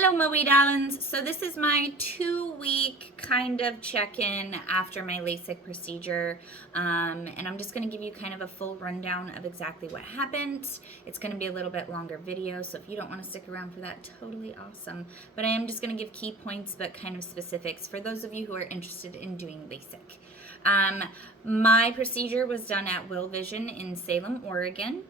Hello, my wee darlings. So this is my 2-week kind of check-in after my LASIK procedure, and I'm just going to give you kind of a full rundown of exactly what happened. It's going to be a little bit longer video, so if you don't want to stick around for that, totally awesome. But I am just going to give key points, but kind of specifics for those of you who are interested in doing LASIK. My procedure was done at Will Vision in Salem, Oregon.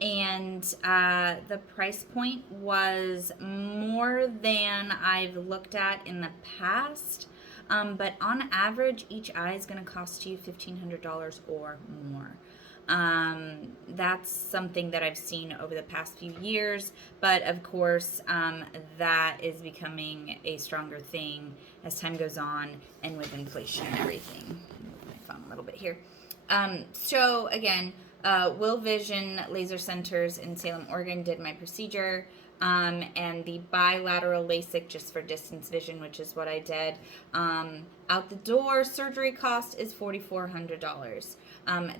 And the price point was more than I've looked at in the past. But on average, each eye is going to cost you $1,500 or more. That's something that I've seen over the past few years, but of course, that is becoming a stronger thing as time goes on and with inflation and everything. Move my phone a little bit here. So again, Will Vision Laser Centers in Salem, Oregon did my procedure, and the bilateral LASIK just for distance vision, which is what I did. Out the door, surgery cost is $4,400.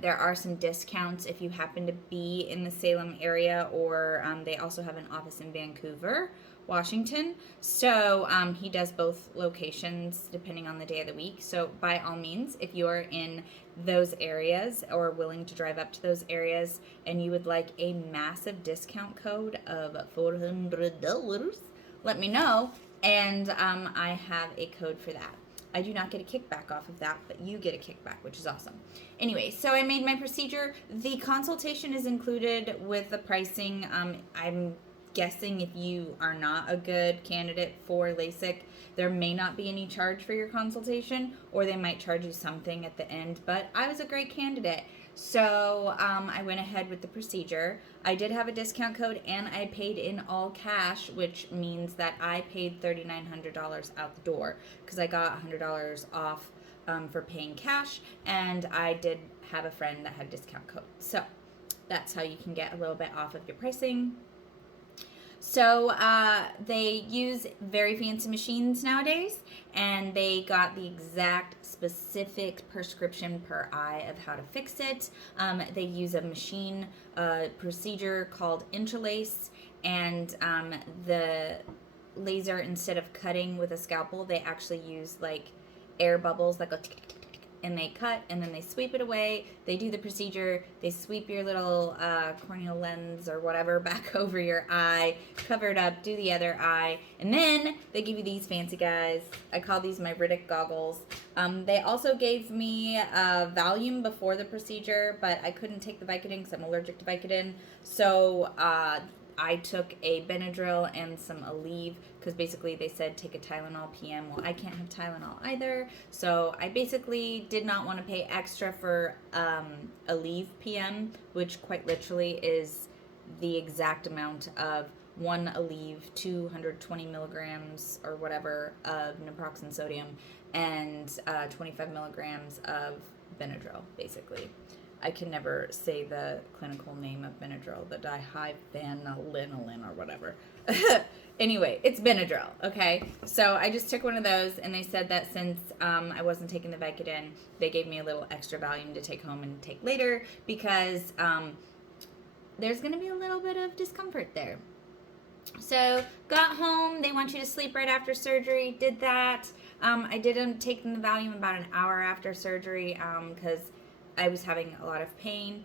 There are some discounts if you happen to be in the Salem area, or they also have an office in Vancouver, Washington. So he does both locations depending on the day of the week. So by all means, if you're in those areas or willing to drive up to those areas and you would like a massive discount code of $400, let me know, and I have a code for that. I do not get a kickback off of that, but you get a kickback, which is awesome. Anyway, so I made my procedure. The consultation is included with the pricing. I'm guessing if you are not a good candidate for LASIK, there may not be any charge for your consultation, or they might charge you something at the end, but I was a great candidate. So I went ahead with the procedure. I did have a discount code, and I paid in all cash, which means that I paid $3,900 out the door because I got $100 off for paying cash, and I did have a friend that had a discount code. So that's how you can get a little bit off of your pricing. So they use very fancy machines nowadays, and they got the exact specific prescription per eye of how to fix it. They use a machine procedure called interlace, and the laser, instead of cutting with a scalpel, they actually use like air bubbles that go tick, tick, tick, and they cut, and then they sweep it away. They do the procedure. They sweep your little corneal lens or whatever back over your eye, cover it up, do the other eye, and then they give you these fancy guys. I call these my Riddick goggles. They also gave me Valium before the procedure, but I couldn't take the Vicodin because I'm allergic to Vicodin. So I took a Benadryl and some Aleve, because basically they said take a Tylenol PM. Well, I can't have Tylenol either, so I basically did not want to pay extra for Aleve PM, which quite literally is the exact amount of one Aleve, 220 milligrams or whatever of naproxen sodium, and 25 milligrams of Benadryl, basically. I can never say the clinical name of Benadryl, the dihydrogenolin or whatever. Anyway, it's Benadryl, okay? So I just took one of those, and they said that since I wasn't taking the Vicodin, they gave me a little extra Valium to take home and take later, because there's going to be a little bit of discomfort there. So got home. They want you to sleep right after surgery. Did that. I did take the Valium about an hour after surgery because I was having a lot of pain.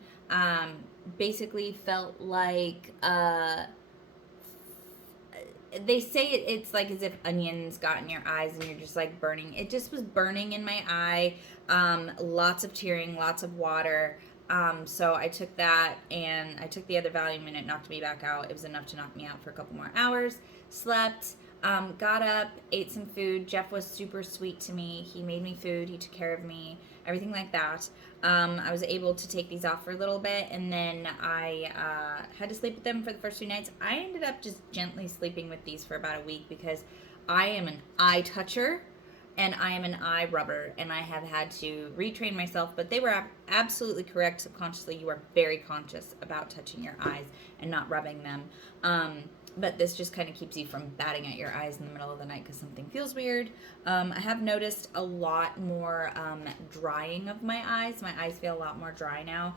Basically felt like they say it's like as if onions got in your eyes and you're just like burning. It just was burning in my eye. Lots of tearing, lots of water. So I took that, and I took the other Valium, and it knocked me back out. It was enough to knock me out for a couple more hours. Slept. Got up, ate some food. Jeff was super sweet to me. He made me food. He took care of me, everything like that. I was able to take these off for a little bit, and then I had to sleep with them for the first 2 nights. I ended up just gently sleeping with these for about a week because I am an eye toucher and I am an eye rubber, and I have had to retrain myself, but they were absolutely correct. Subconsciously, you are very conscious about touching your eyes and not rubbing them. But this just kind of keeps you from batting at your eyes in the middle of the night because something feels weird. I have noticed a lot more drying of my eyes. My eyes feel a lot more dry now.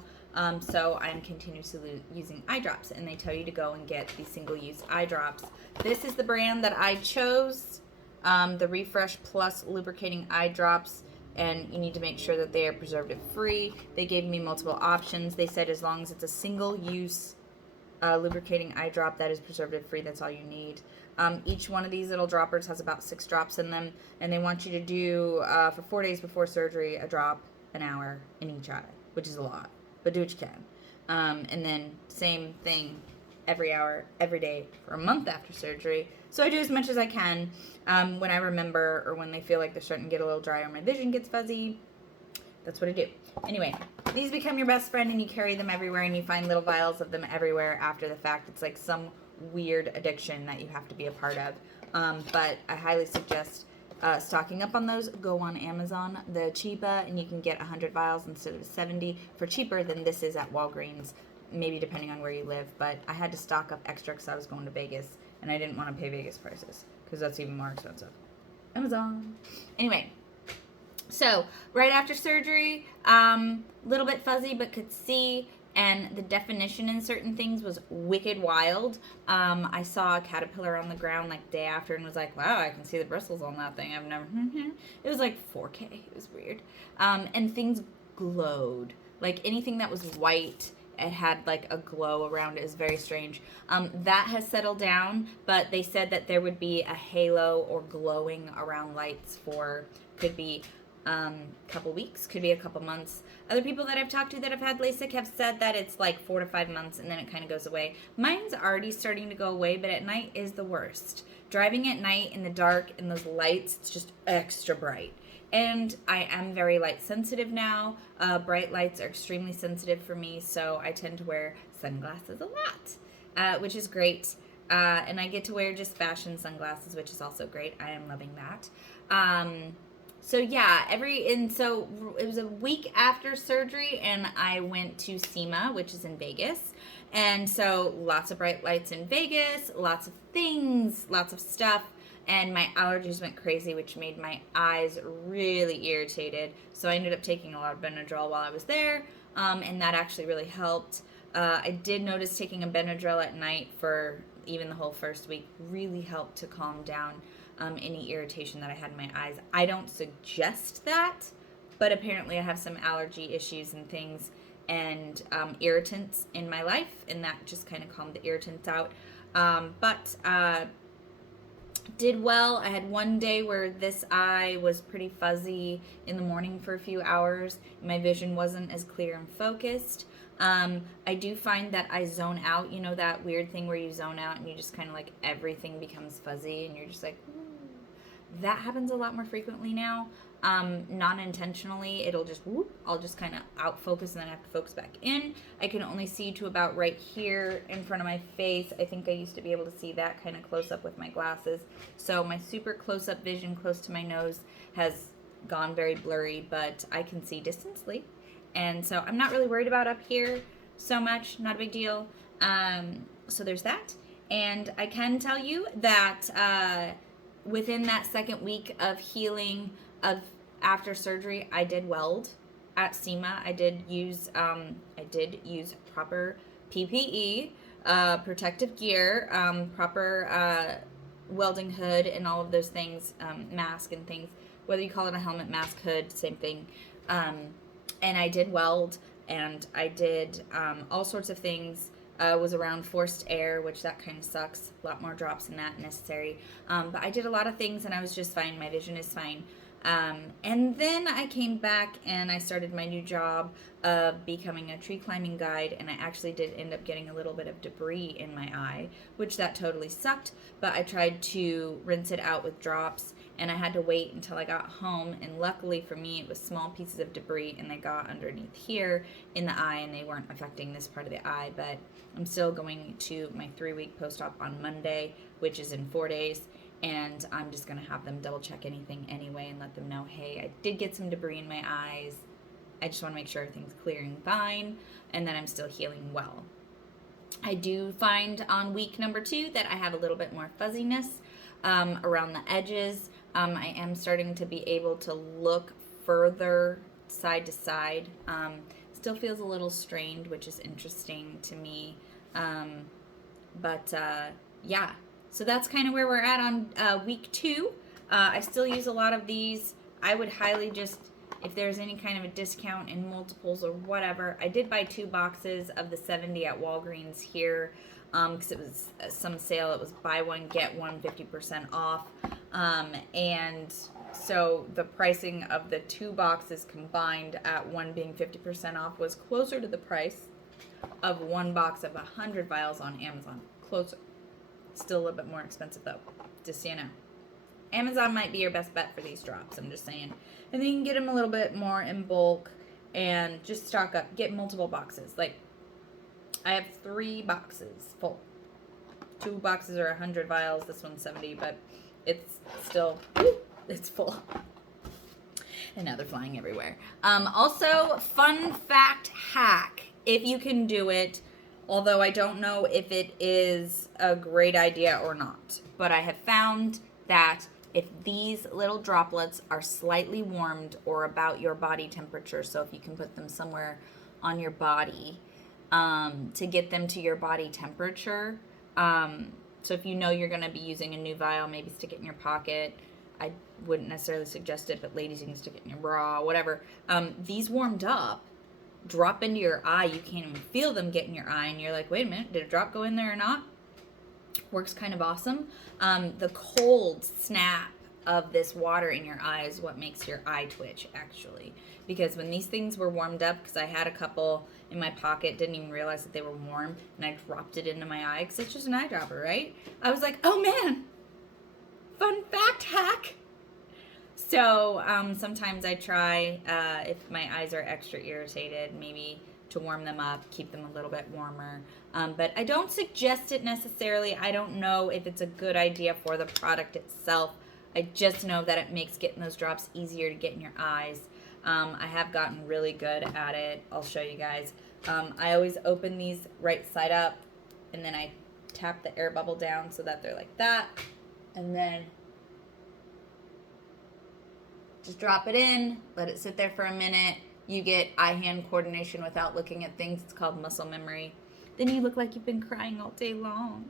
So I'm continuously using eye drops, and they tell you to go and get the single-use eye drops. This is the brand that I chose, the Refresh Plus Lubricating Eye Drops, and you need to make sure that they are preservative-free. They gave me multiple options. They said as long as it's a single-use lubricating eye drop that is preservative-free, that's all you need. Each one of these little droppers has about 6 drops in them, and they want you to do, for 4 days before surgery, a drop an hour in each eye, which is a lot, but do what you can. And then same thing every hour, every day for a month after surgery. So I do as much as I can when I remember, or when they feel like they're starting to get a little dry or my vision gets fuzzy. That's what I do. Anyway, these become your best friend, and you carry them everywhere, and you find little vials of them everywhere after the fact. It's like some weird addiction that you have to be a part of. But I highly suggest stocking up on those. Go on Amazon. They're cheaper, and you can get 100 vials instead of 70 for cheaper than this is at Walgreens, maybe depending on where you live. But I had to stock up extra because I was going to Vegas, and I didn't want to pay Vegas prices because that's even more expensive. Amazon. Anyway. So, right after surgery, little bit fuzzy but could see, and the definition in certain things was wicked wild. I saw a caterpillar on the ground like day after and was like, wow, I can see the bristles on that thing. I've never, it was like 4K. It was weird. And things glowed. Like anything that was white, it had like a glow around it. It was very strange. That has settled down, but they said that there would be a halo or glowing around lights for, could be couple weeks, could be a couple months. Other people that I've talked to that have had LASIK have said that it's like 4 to 5 months and then it kind of goes away. Mine's already starting to go away, but at night is the worst. Driving at night in the dark and those lights, it's just extra bright. And I am very light sensitive now. Bright lights are extremely sensitive for me, so I tend to wear sunglasses a lot, which is great. And I get to wear just fashion sunglasses, which is also great. I am loving that. So yeah, so it was a week after surgery, and I went to SEMA, which is in Vegas. And so lots of bright lights in Vegas, lots of things, lots of stuff. And my allergies went crazy, which made my eyes really irritated. So I ended up taking a lot of Benadryl while I was there, and that actually really helped. I did notice taking a Benadryl at night for even the whole first week really helped to calm down any irritation that I had in my eyes. I don't suggest that, but apparently I have some allergy issues and things and irritants in my life, and that just kind of calmed the irritants out. But did well. I had one day where this eye was pretty fuzzy in the morning for a few hours. My vision wasn't as clear and focused. I do find that I zone out, you know, that weird thing where you zone out and you just kind of like everything becomes fuzzy and you're just like, that happens a lot more frequently now. Non-intentionally, it'll just whoop, I'll just kind of out focus and then I have to focus back in. I can only see to about right here in front of my face. I think I used to be able to see that kind of close up with my glasses. So my super close up vision close to my nose has gone very blurry, but I can see distantly. And so I'm not really worried about up here so much, not a big deal. So there's that. And I can tell you that within that second week of healing after surgery, I did weld at SEMA. I did use proper PPE, protective gear, proper welding hood, and all of those things, mask and things. Whether you call it a helmet, mask, hood, same thing. And I did weld, and I did all sorts of things. Was around forced air, which that kind of sucks. A lot more drops than that necessary. But I did a lot of things, and I was just fine. My vision is fine. And then I came back, and I started my new job of becoming a tree climbing guide, and I actually did end up getting a little bit of debris in my eye, which that totally sucked. But I tried to rinse it out with drops, and I had to wait until I got home, and luckily for me it was small pieces of debris and they got underneath here in the eye and they weren't affecting this part of the eye. But I'm still going to my 3-week post-op on Monday, which is in 4 days, and I'm just going to have them double check anything anyway and let them know, hey, I did get some debris in my eyes. I just want to make sure everything's clearing fine and that I'm still healing well. I do find on week number 2 that I have a little bit more fuzziness around the edges. I am starting to be able to look further side to side. still feels a little strained, which is interesting to me. Yeah, so that's kind of where we're at on week 2. I still use a lot of these. I would highly just, if there's any kind of a discount in multiples or whatever, I did buy 2 boxes of the 70 at Walgreens here because it was some sale. It was buy one, get one 50% off. And so the pricing of the 2 boxes combined at one being 50% off was closer to the price of 1 box of 100 vials on Amazon. Closer. Still a little bit more expensive though, just so you know. Amazon might be your best bet for these drops, I'm just saying. And then you can get them a little bit more in bulk and just stock up. Get multiple boxes. Like, I have 3 boxes full. 2 boxes are 100 vials. This one's 70, but it's still, it's full. And now they're flying everywhere. Also, fun fact hack, if you can do it, although I don't know if it is a great idea or not. But I have found that if these little droplets are slightly warmed or about your body temperature, so if you can put them somewhere on your body to get them to your body temperature. So if you know you're going to be using a new vial, maybe stick it in your pocket. I wouldn't necessarily suggest it, but ladies, you can stick it in your bra, whatever. These warmed up, drop into your eye. You can't even feel them get in your eye, and you're like, wait a minute, did a drop go in there or not? Works kind of awesome. The cold snap of this water in your eye is what makes your eye twitch, actually. Because when these things were warmed up, because I had a couple in my pocket, didn't even realize that they were warm, and I dropped it into my eye, because it's just an eyedropper, right? I was like, oh man, fun fact hack. So sometimes I try, if my eyes are extra irritated, maybe to warm them up, keep them a little bit warmer. But I don't suggest it necessarily. I don't know if it's a good idea for the product itself. I just know that it makes getting those drops easier to get in your eyes. I have gotten really good at it. I'll show you guys. I always open these right side up, and then I tap the air bubble down so that they're like that. And then just drop it in, let it sit there for a minute. You get eye-hand coordination without looking at things. It's called muscle memory. Then you look like you've been crying all day long.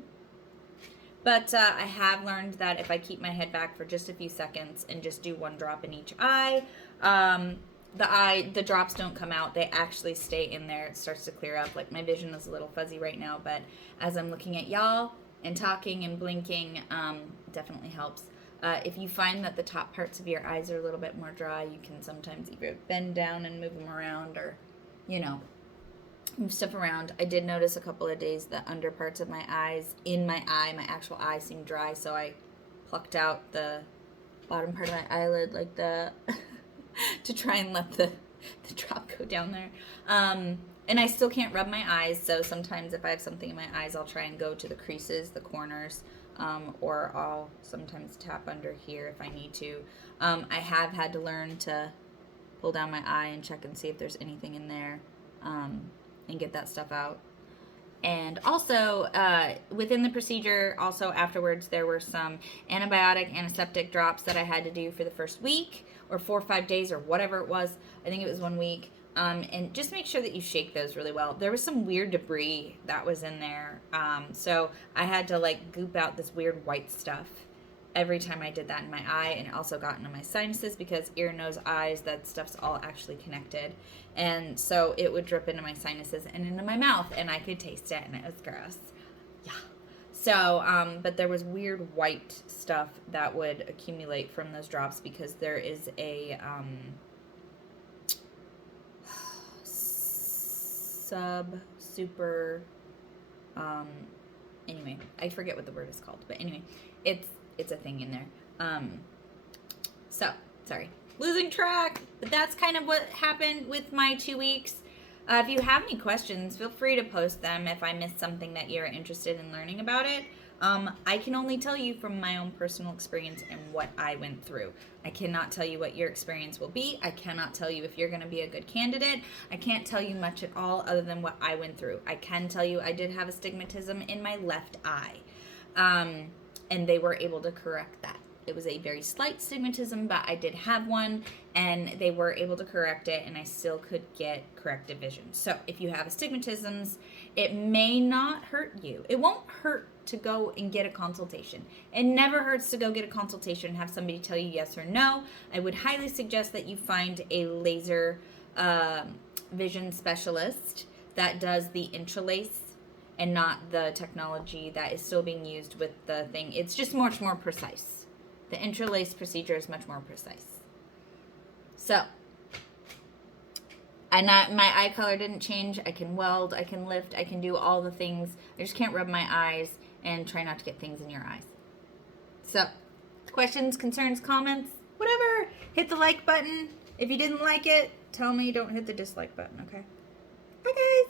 But I have learned that if I keep my head back for just a few seconds and just do 1 drop in each eye, the drops don't come out. They actually stay in there. It starts to clear up. Like, my vision is a little fuzzy right now, but as I'm looking at y'all and talking and blinking, definitely helps. If you find that the top parts of your eyes are a little bit more dry, you can sometimes either bend down and move them around, or, you know, move stuff around. I did notice a couple of days the under parts of my eyes, in my eye, my actual eye seemed dry, so I plucked out the bottom part of my eyelid, like the, to try and let the drop go down there. And I still can't rub my eyes, so sometimes if I have something in my eyes, I'll try and go to the creases, the corners, or I'll sometimes tap under here if I need to. I have had to learn to pull down my eye and check and see if there's anything in there, and get that stuff out. And also, within the procedure, also afterwards, there were some antibiotic, antiseptic drops that I had to do for the first week, or 4 or 5 days, or whatever it was. I think it was 1 week. And just make sure that you shake those really well. There was some weird debris that was in there. So I had to like goop out this weird white stuff every time I did that in my eye, and it also got into my sinuses because ear, nose, eyes, that stuff's all actually connected. And so it would drip into my sinuses and into my mouth, and I could taste it, and it was gross. Yeah. So, but there was weird white stuff that would accumulate from those drops because there is a, anyway, I forget what the word is called, but anyway, it's a thing in there. So, sorry, losing track, but that's kind of what happened with my 2 weeks. If you have any questions, feel free to post them if I missed something that you're interested in learning about it. I can only tell you from my own personal experience and what I went through. I cannot tell you what your experience will be. I cannot tell you if you're going to be a good candidate. I can't tell you much at all other than what I went through. I can tell you I did have astigmatism in my left eye, and they were able to correct that. It was a very slight stigmatism, but I did have one, and they were able to correct it, and I still could get corrective vision. So if you have astigmatisms, it may not hurt you. It won't hurt to go and get a consultation. It never hurts to go get a consultation and have somebody tell you yes or no. I would highly suggest that you find a laser vision specialist that does the intralace and not the technology that is still being used with the thing. It's just much more precise. The intralace procedure is much more precise. So, my eye color didn't change. I can weld, I can lift, I can do all the things. I just can't rub my eyes and try not to get things in your eyes. So, questions, concerns, comments, whatever. Hit the like button. If you didn't like it, tell me. Don't hit the dislike button, okay? Bye, guys.